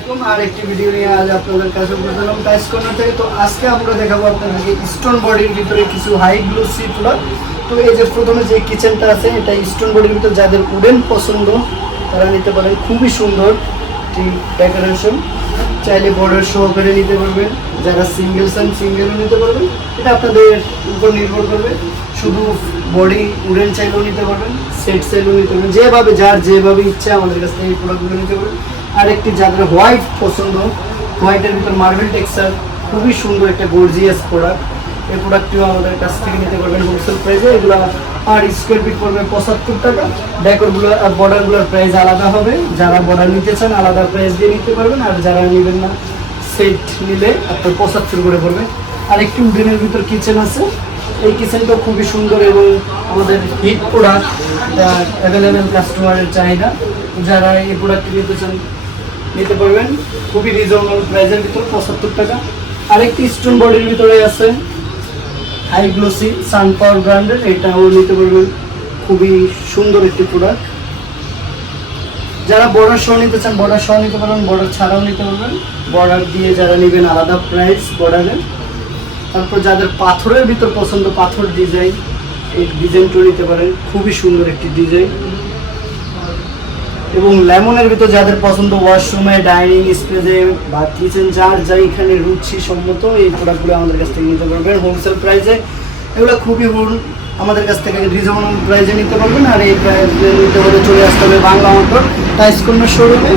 আলাইকুম আর একটি ভিডিও নিয়ে আজ আপনাদের কাছে উপস্থিত হলাম টাইস কর্নার থেকে। তো আজকে আমরা দেখাবো আপনাদেরকে স্টোন বডির ভিতরে কিছু হাই গ্লোসি প্রোডাক্ট। তো এই যে প্রথমে যে কিচেনটা আছে এটা স্টোন বডির ভিতরে, যাদের উডেন পছন্দ তারা নিতে পারেন। খুবই সুন্দর ডেকোরেশন, চাইলে বর্ডার সহকারে নিতে পারবেন। যারা সিঙ্গেল চান সিঙ্গেলও নিতে পারবেন, এটা আপনাদের উপর নির্ভর করবে। শুধু বডি উডেন চাইলেও নিতে পারবেন, সেট চাইলেও নিতে পারবেন, যেভাবে যার যেভাবে ইচ্ছা আমাদের কাছ থেকে এই প্রোডাক্টগুলো নিতে পারবেন। আরেকটি যাদের হোয়াইট পছন্দ, হোয়াইটের ভিতর মার্বেল টেক্সচার, খুবই সুন্দর একটা গর্জিয়াস প্রোডাক্ট। এই প্রোডাক্টটিও আমাদের কাছ থেকে নিতে পারবেন হোলসেল প্রাইসে। এগুলো আর স্কোয়ার ফিট পড়বে 75 টাকা। ডেকোরগুলো আর বর্ডারগুলোর প্রাইস আলাদা হবে। যারা বর্ডার নিতে চান আলাদা প্রাইস দিয়ে নিতে পারবেন, আর যারা নেবেন না সেট নিলে আপনার 75 করে পড়বে। আরেকটি উডেনের ভিতর কিচেন আছে। এই কিচেনটাও খুবই সুন্দর এবং আমাদের হিট প্রোডাক্ট, এটা অ্যাভেলেবেল কাস্টমারের চাহিদা। যারা এই প্রোডাক্টটি নিতে চান নিতে পারবেন খুবই রিজনেবল প্রাইসের ভিতর 75 টাকা। আরেকটি স্টোন বডির ভিতরে আছে হাই গ্লোসি সানপাওয়ার ব্র্যান্ডের, এটাও নিতে পারবেন। খুবই সুন্দর একটি প্রোডাক্ট। যারা বর্ডার সহ নিতে চান বর্ডার সহ নিতে পারবেন, বর্ডার ছাড়াও নিতে পারবেন। বর্ডার দিয়ে যারা নেবেন আলাদা প্রাইস বর্ডারের। তারপর যাদের পাথরের ভিতর পছন্দ, পাথর ডিজাইন, এই ডিজাইনটাও নিতে পারেন। খুবই সুন্দর একটি ডিজাইন। এবং লেমনের ভিতর যাদের পছন্দ, ওয়াশরুমে, ডাইনিং স্পেসে বা কিচেন, যার যা এখানে রুচি সম্মত এই প্রোডাক্টগুলো আমাদের কাছ থেকে নিতে পারবেন হোলসেল প্রাইসে। এগুলো খুবই আমাদের কাছ থেকে রিজনেবল প্রাইসে নিতে পারবেন। আর এই প্রাইসে নিতে হলে চলে আসতে হবে বাংলা মোটর টাইস কর্নার শোরুমে।